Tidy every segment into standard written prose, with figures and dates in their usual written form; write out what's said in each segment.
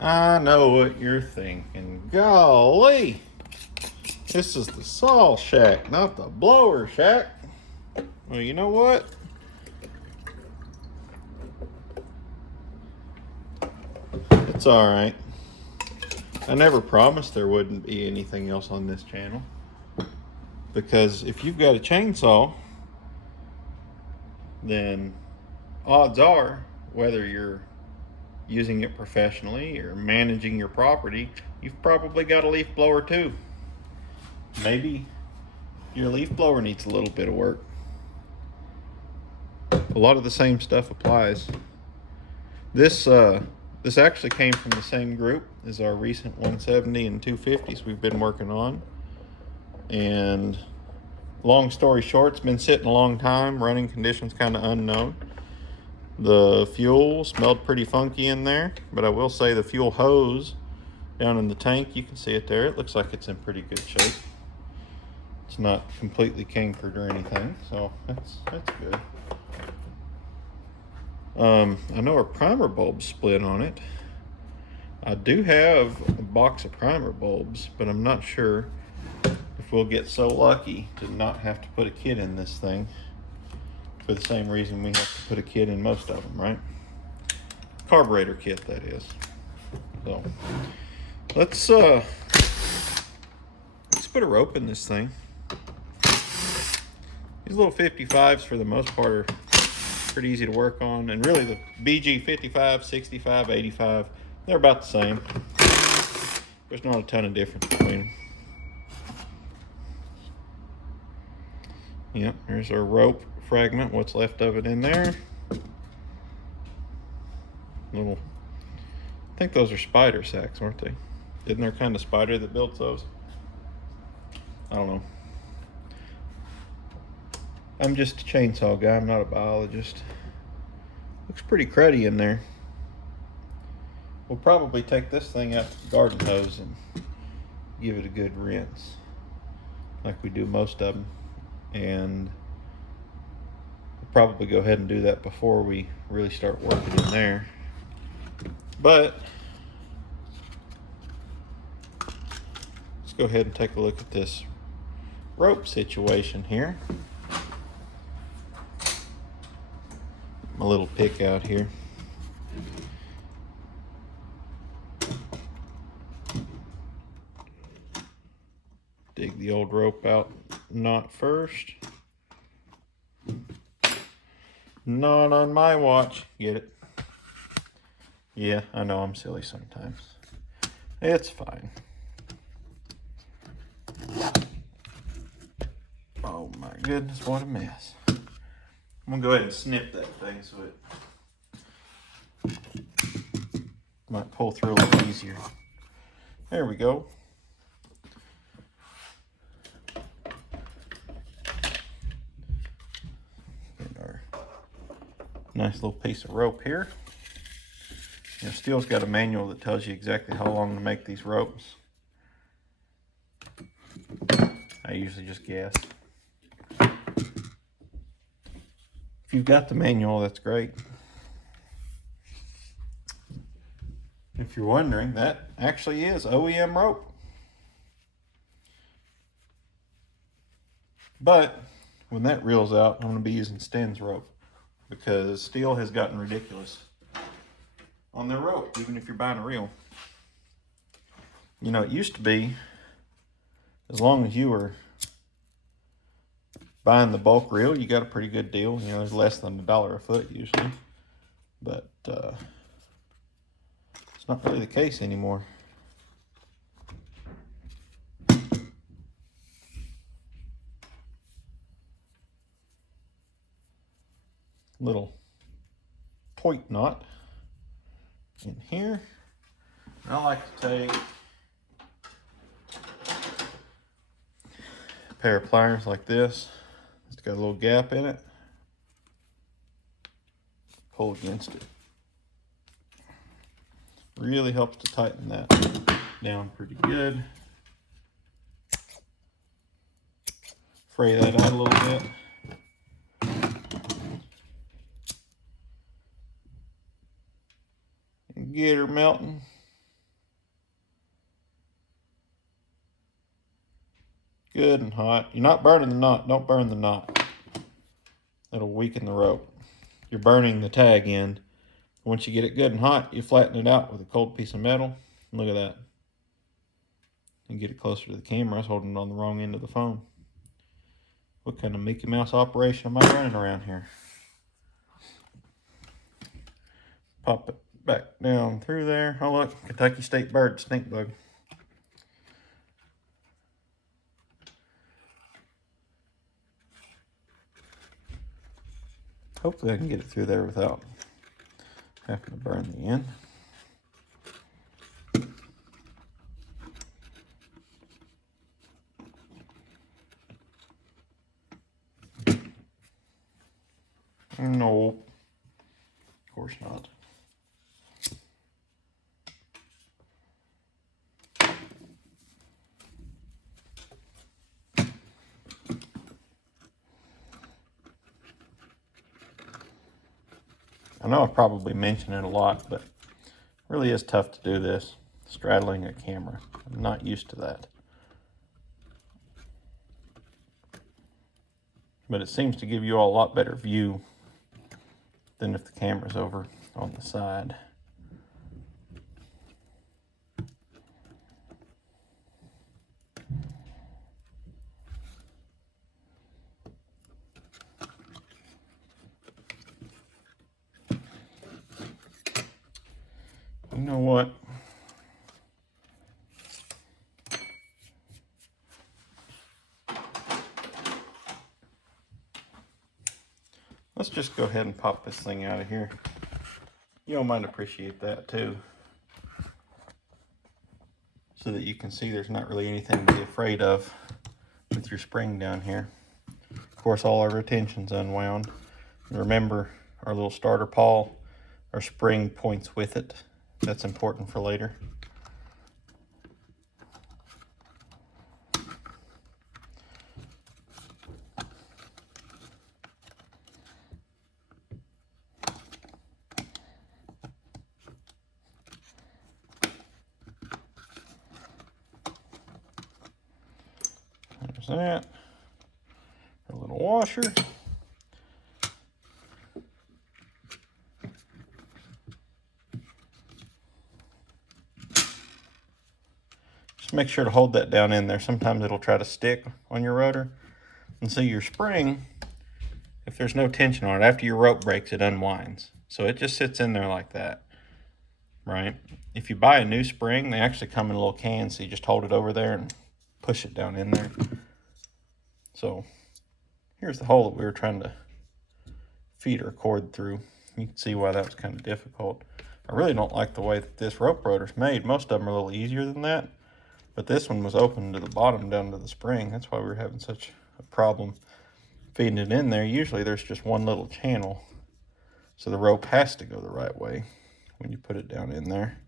I know what you're thinking. Golly, this is the saw shack, not the blower shack. Well, you know what? It's all right. I never promised there wouldn't be anything else on this channel. Because if you've got a chainsaw, then odds are, whether you're using it professionally or managing your property, you've probably got a leaf blower too. Maybe your leaf blower needs a little bit of work. A lot of the same stuff applies. This actually came from the same group as our recent 170 and 250s we've been working on. And long story short, it's been sitting a long time. Running conditions kind of unknown. The fuel smelled pretty funky in there, but I will say the fuel hose down in the tank, you can see it there. It looks like it's in pretty good shape. It's not completely cankered or anything, so that's good. I know our primer bulb split on it. I do have a box of primer bulbs, but I'm not sure if we'll get so lucky to not have to put a kit in this thing for the same reason we have to put a kit in most of them, right? Carburetor kit, that is. So let's put a rope in this thing. These little 55s for the most part are pretty easy to work on, and really the BG 55, 65, 85, they're about the same. There's not a ton of difference between them. Yep, there's our rope fragment, what's left of it in there. I think those are spider sacks, aren't they? Isn't there kind of spider that builds those? I don't know. I'm just a chainsaw guy, I'm not a biologist. Looks pretty cruddy in there. We'll probably take this thing out to the garden hose and give it a good rinse, like we do most of them. And we'll probably go ahead and do that before we really start working in there. But let's go ahead and take a look at this rope situation here. My little pick out here. Dig the old rope out knot first. Not on my watch. Get it? Yeah, I know I'm silly sometimes. It's fine. Oh my goodness, what a mess. I'm gonna go ahead and snip that thing so it might pull through a little easier. There we go. Get our nice little piece of rope here. You know, Steel's got a manual that tells you exactly how long to make these ropes. I usually just guess. If you've got the manual, that's great. If you're wondering, that actually is OEM rope. But when that reels out, I'm going to be using Sten's rope, because Steel has gotten ridiculous on their rope, even if you're buying a reel. You know, it used to be, as long as you were buying the bulk reel, you got a pretty good deal. You know, there's less than $1 a foot usually, but it's not really the case anymore. Little point knot in here. And I like to take a pair of pliers like this. It's got a little gap in it. Pull against it. Really helps to tighten that down pretty good. Fray that out a little bit. And get her melting. good and hot. You're not burning the knot. Don't burn the knot. It'll weaken the rope. You're burning the tag end. Once you get it good and hot, you flatten it out with a cold piece of metal. Look at that. And get it closer to the camera. I was holding it on the wrong end of the phone. What kind of Mickey Mouse operation am I running around here? Pop it back down through there. Oh look, Kentucky State bird, stink bug. Hopefully I can get it through there without having to burn the end. No, of course not. I know I've probably mentioned it a lot, but it really is tough to do this, straddling a camera. I'm not used to that. But it seems to give you all a lot better view than if the camera's over on the side. You know what? Let's just go ahead and pop this thing out of here. You all might appreciate that too. So that you can see there's not really anything to be afraid of with your spring down here. Of course, all our retention's unwound. And remember, our little starter pawl, our spring points with it. That's important for later. There's that. A little washer. Just make sure to hold that down in there. Sometimes it'll try to stick on your rotor. And so your spring, if there's no tension on it, after your rope breaks, it unwinds. So it just sits in there like that, right? If you buy a new spring, they actually come in a little can, so you just hold it over there and push it down in there. So here's the hole that we were trying to feed our cord through. You can see why that was kind of difficult. I really don't like the way that this rope rotor's made. Most of them are a little easier than that, but this one was open to the bottom down to the spring. That's why we were having such a problem feeding it in there. Usually there's just one little channel, so the rope has to go the right way when you put it down in there.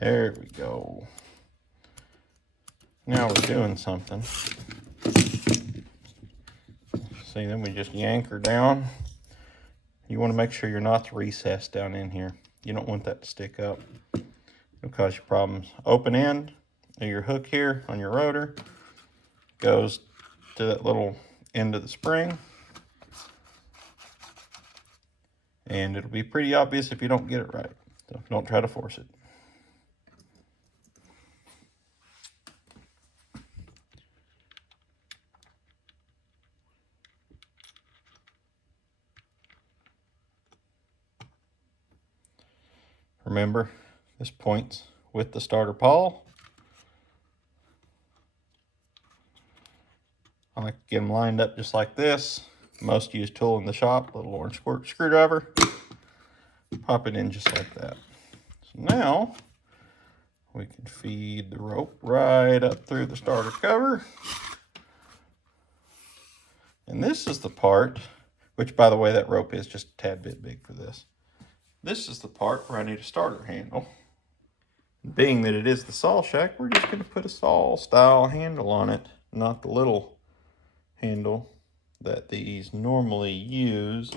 There we go. Now we're doing something. See, then we just yank her down. You want to make sure your knot's recessed down in here. You don't want that to stick up. It'll cause you problems. Open end of your hook here on your rotor goes to that little end of the spring. And it'll be pretty obvious if you don't get it right. So don't try to force it. Remember, this points with the starter pawl. I like to get them lined up just like this. Most use tool in the shop, little orange squirt screwdriver. Pop it in just like that. So now we can feed the rope right up through the starter cover. And this is the part, which by the way, that rope is just a tad bit big for this. This is the part where I need a starter handle. Being that it is the saw shack, we're just going to put a saw style handle on it, not the little handle that these normally use.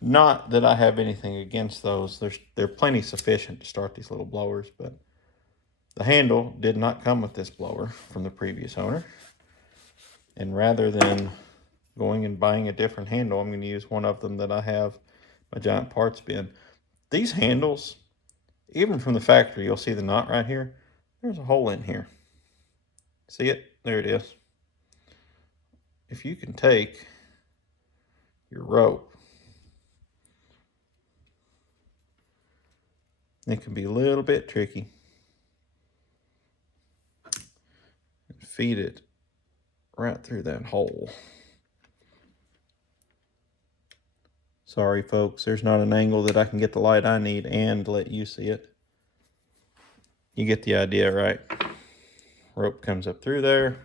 Not that I have anything against those. They're plenty sufficient to start these little blowers, but the handle did not come with this blower from the previous owner. And rather than going and buying a different handle, I'm going to use one of them that I have my giant parts bin. These handles, even from the factory, you'll see the knot right here. There's a hole in here. See it? There it is. If you can take your rope, it can be a little bit tricky, and feed it right through that hole. Sorry folks, there's not an angle that I can get the light I need and let you see it. You get the idea, right? Rope comes up through there,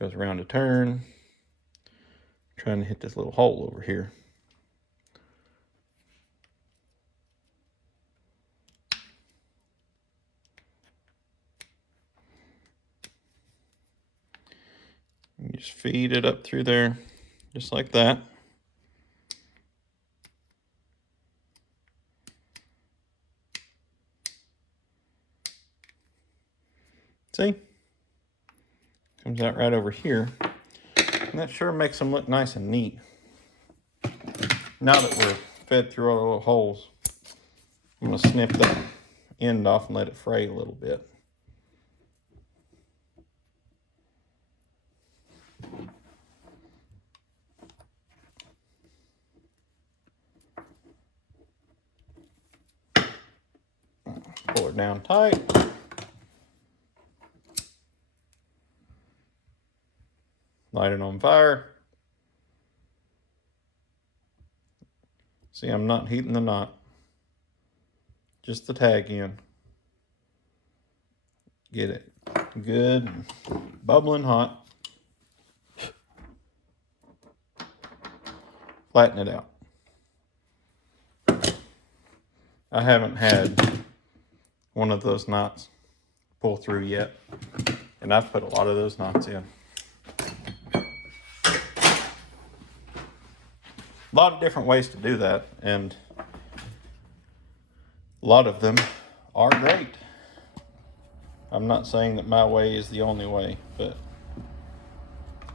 goes around a turn, trying to hit this little hole over here. You just feed it up through there, just like that. See? Comes out right over here. And that sure makes them look nice and neat. Now that we're fed through all the little holes, I'm going to snip that end off and let it fray a little bit. Pull it down tight. Light it on fire. See, I'm not heating the knot. Just the tag end. Get it good, bubbling hot. Flatten it out. I haven't had one of those knots pull through yet, and I've put a lot of those knots in. A lot of different ways to do that, and a lot of them are great. I'm not saying that my way is the only way, but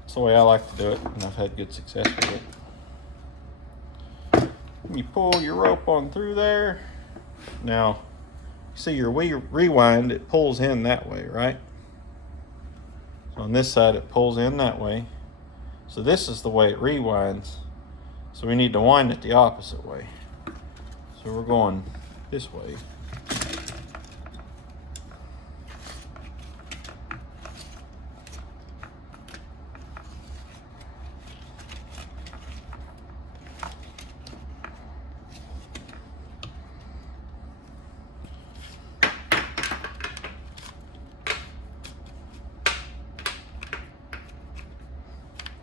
it's the way I like to do it, and I've had good success with it. You pull your rope on through there. Now, you see your rewind, it pulls in that way, right? So on this side, it pulls in that way. So this is the way it rewinds. So we need to wind it the opposite way. So we're going this way.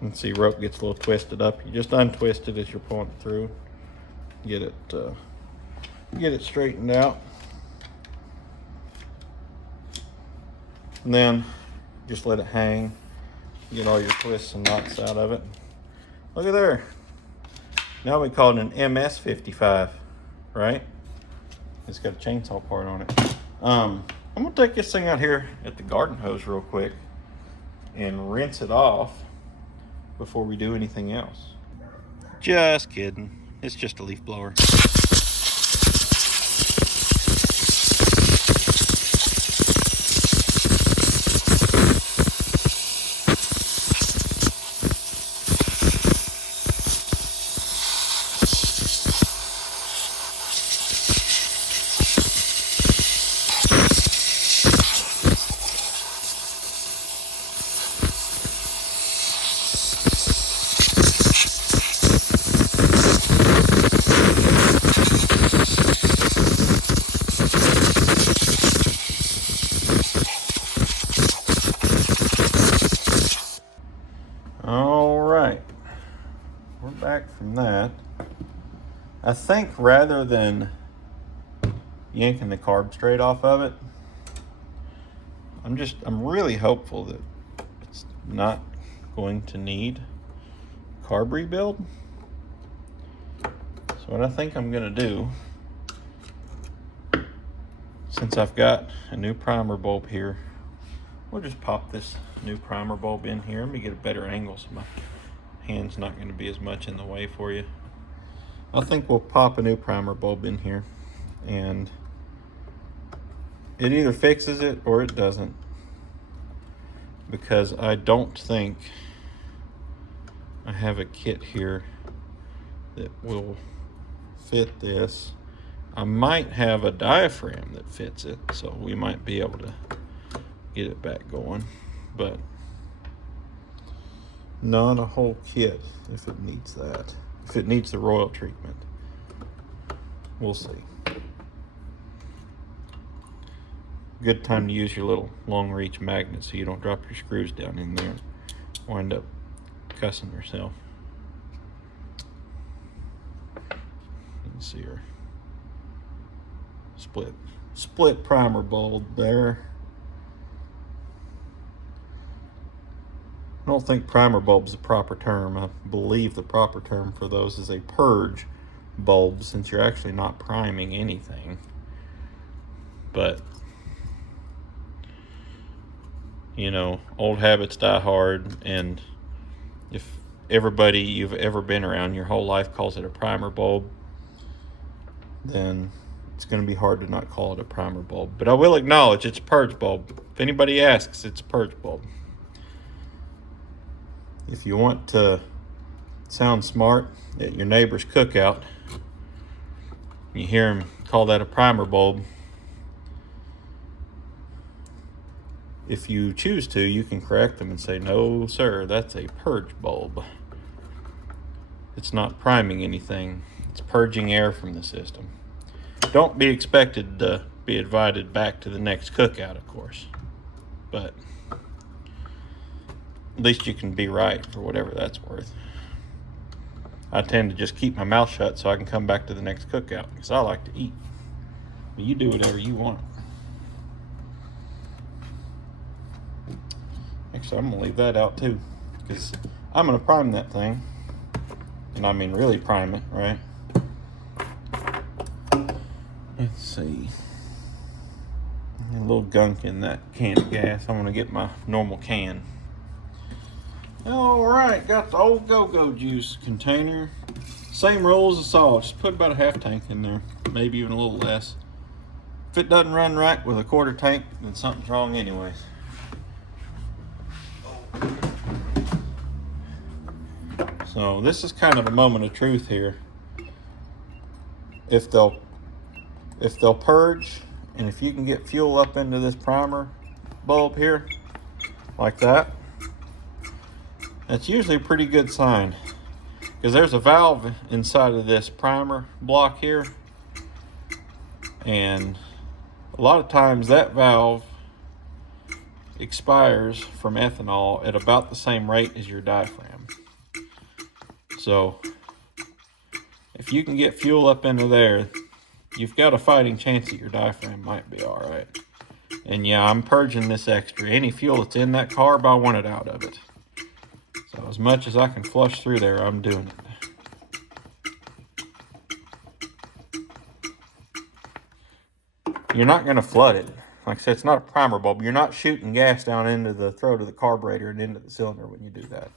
And see, rope gets a little twisted up. You just untwist it as you're pulling it through. Get it straightened out. And then just let it hang. Get all your twists and knots out of it. Look at there. Now we call it an MS-55, right? It's got a chainsaw part on it. I'm gonna take this thing out here at the garden hose real quick and rinse it off before we do anything else. Just kidding. It's just a leaf blower. Back from that, I think rather than yanking the carb straight off of it. I'm really hopeful that it's not going to need carb rebuild. So what I think I'm gonna do, since I've got a new primer bulb here, we'll just pop this new primer bulb in here. Let me get a better angle so my hand's not gonna be as much in the way for you. I think we'll pop a new primer bulb in here, and it either fixes it or it doesn't, because I don't think I have a kit here that will fit this. I might have a diaphragm that fits it, so we might be able to get it back going, but not a whole kit if it needs that. If it needs the royal treatment, we'll see. Good time to use your little long reach magnet so you don't drop your screws down in there and wind up cussing yourself. Let's see here. Split primer bulb there. I don't think primer bulb is the proper term. I believe the proper term for those is a purge bulb, since you're actually not priming anything. But you know, old habits die hard, and if everybody you've ever been around your whole life calls it a primer bulb, then it's going to be hard to not call it a primer bulb. But I will acknowledge it's a purge bulb. If anybody asks, it's a purge bulb. If you want to sound smart at your neighbor's cookout, you hear him call that a primer bulb, if you choose to, you can correct them and say, no sir, that's a purge bulb. It's not priming anything, it's purging air from the system. Don't be expected to be invited back to the next cookout, of course, but at least you can be right for whatever that's worth. I tend to just keep my mouth shut so I can come back to the next cookout, because I like to eat. But you do whatever you want. Actually, I'm gonna leave that out too, because I'm gonna prime that thing, and I mean really prime it, right? Let's see. A little gunk in that can of gas. I'm gonna get my normal can. All right, got the old go-go juice container. Same rules as salt. Just put about a half tank in there, maybe even a little less. If it doesn't run right with a quarter tank, then something's wrong anyways. So this is kind of a moment of truth here. If they'll purge, and if you can get fuel up into this primer bulb here, like that, that's usually a pretty good sign, because there's a valve inside of this primer block here, and a lot of times that valve expires from ethanol at about the same rate as your diaphragm. So if you can get fuel up into there, you've got a fighting chance that your diaphragm might be all right. And yeah, I'm purging this extra. Any fuel that's in that carb, I want it out of it. So as much as I can flush through there, I'm doing it. You're not going to flood it. Like I said, it's not a primer bulb. You're not shooting gas down into the throat of the carburetor and into the cylinder when you do that.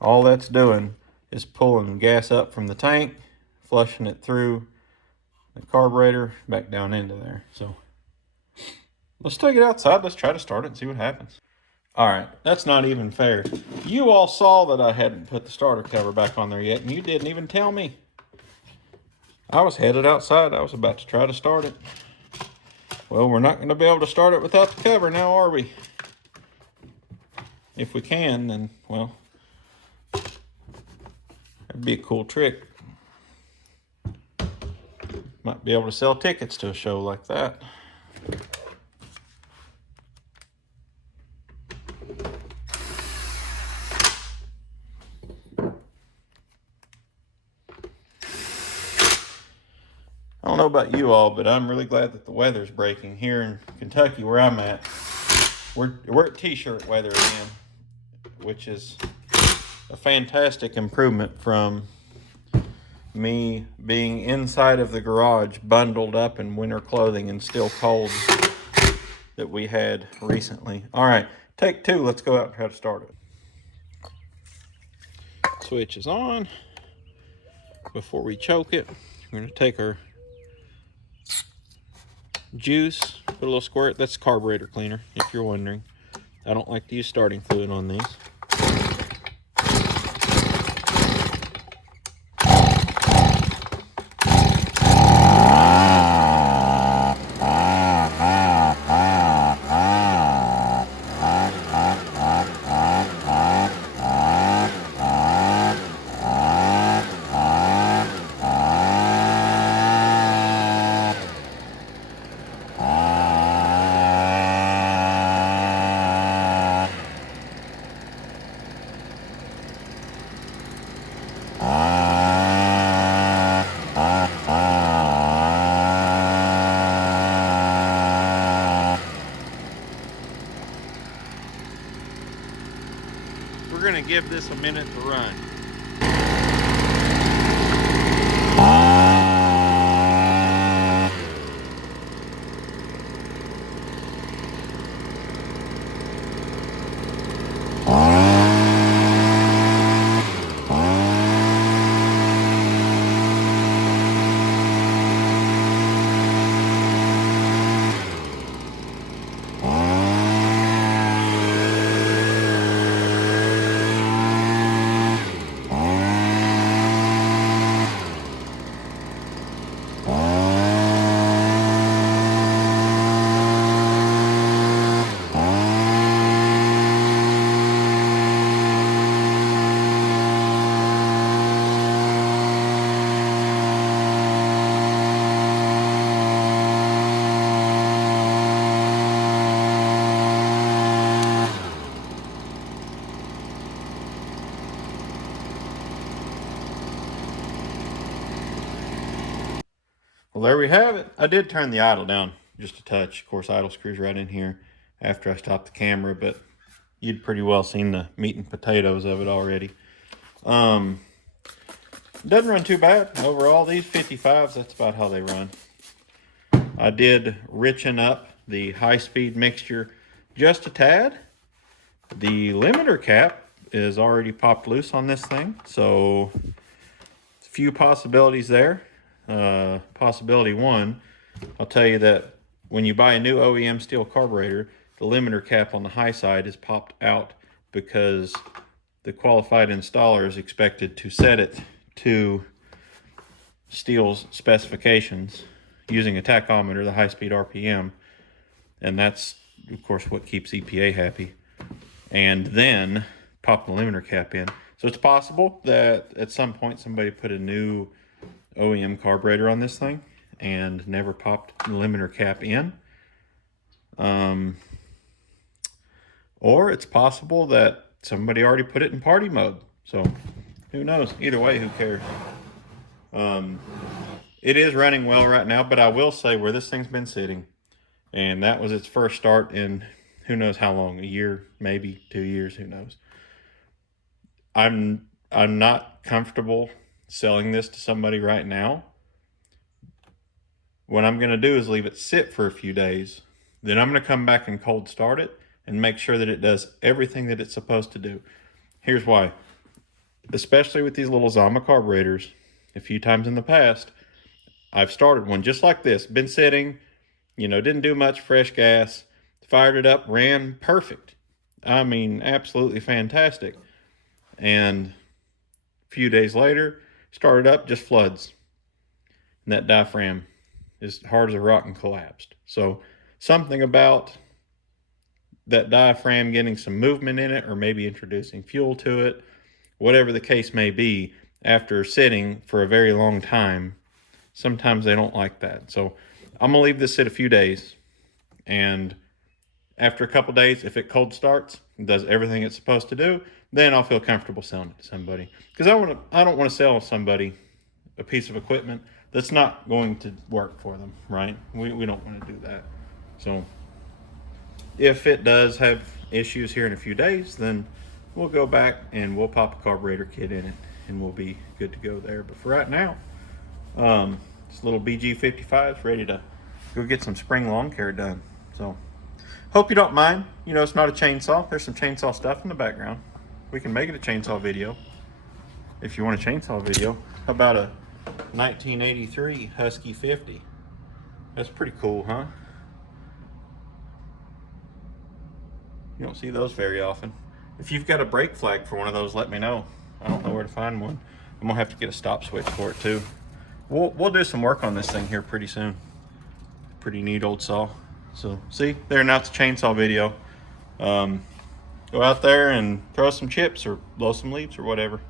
All that's doing is pulling gas up from the tank, flushing it through the carburetor back down into there. So let's take it outside. Let's try to start it and see what happens. All right, that's not even fair. You all saw that I hadn't put the starter cover back on there yet, and you didn't even tell me. I was headed outside. I was about to try to start it. Well, we're not going to be able to start it without the cover now, are we? If we can, then, well, that'd be a cool trick. Might be able to sell tickets to a show like that. I don't know about you all, but I'm really glad that the weather's breaking here in Kentucky where I'm at. We're at t-shirt weather again, which is a fantastic improvement from me being inside of the garage bundled up in winter clothing and still cold that we had recently. All right, take two. Let's go out and try to start it. Switch is on. Before we choke it, we're going to take our juice, put a little squirt. That's carburetor cleaner, if you're wondering. I don't like to use starting fluid on these. We're going to give this a minute to run. Well, there we have it. I did turn the idle down just a touch. Of course, idle screws right in here after I stopped the camera, but you'd pretty well seen the meat and potatoes of it already. Doesn't run too bad. Overall, these 55s, that's about how they run. I did richen up the high-speed mixture just a tad. The limiter cap is already popped loose on this thing, so a few possibilities there. Possibility one, I'll tell you that when you buy a new OEM steel carburetor, the limiter cap on the high side is popped out because the qualified installer is expected to set it to steel's specifications using a tachometer, the high-speed RPM, and that's, of course, what keeps EPA happy, and then pop the limiter cap in. So it's possible that at some point somebody put a new OEM carburetor on this thing and never popped the limiter cap in. Or it's possible that somebody already put it in party mode. So who knows? Either way, who cares? It is running well right now, but I will say where this thing's been sitting, and that was its first start in who knows how long, a year, maybe 2 years, who knows. I'm not comfortable selling this to somebody right now. What I'm going to do is leave it sit for a few days. Then I'm going to come back and cold start it and make sure that it does everything that it's supposed to do. Here's why. Especially with these little Zama carburetors, a few times in the past, I've started one just like this, been sitting, didn't do much, fresh gas, fired it up, ran perfect. I mean, absolutely fantastic. And a few days later, started up, just floods. And that diaphragm is hard as a rock and collapsed. So something about that diaphragm getting some movement in it, or maybe introducing fuel to it, whatever the case may be, after sitting for a very long time, sometimes they don't like that. So I'm going to leave this sit a few days, and after a couple days, if it cold starts and does everything it's supposed to do, then I'll feel comfortable selling it to somebody. Because I don't want to sell somebody a piece of equipment that's not going to work for them, right? We don't want to do that. So if it does have issues here in a few days, then we'll go back and we'll pop a carburetor kit in it and we'll be good to go there. But for right now, this little BG55 is ready to go get some spring lawn care done. So hope you don't mind. You know, it's not a chainsaw. There's some chainsaw stuff in the background. We can make it a chainsaw video if you want a chainsaw video. How about a 1983 Husky 50? That's pretty cool, huh? You don't see those very often. If you've got a brake flag for one of those, let me know. I don't know where to find one. I'm gonna have to get a stop switch for it too. We'll do some work on this thing here pretty soon. Pretty neat old saw. So see, there, now it's a chainsaw video. Go out there and throw some chips or blow some leaves or whatever.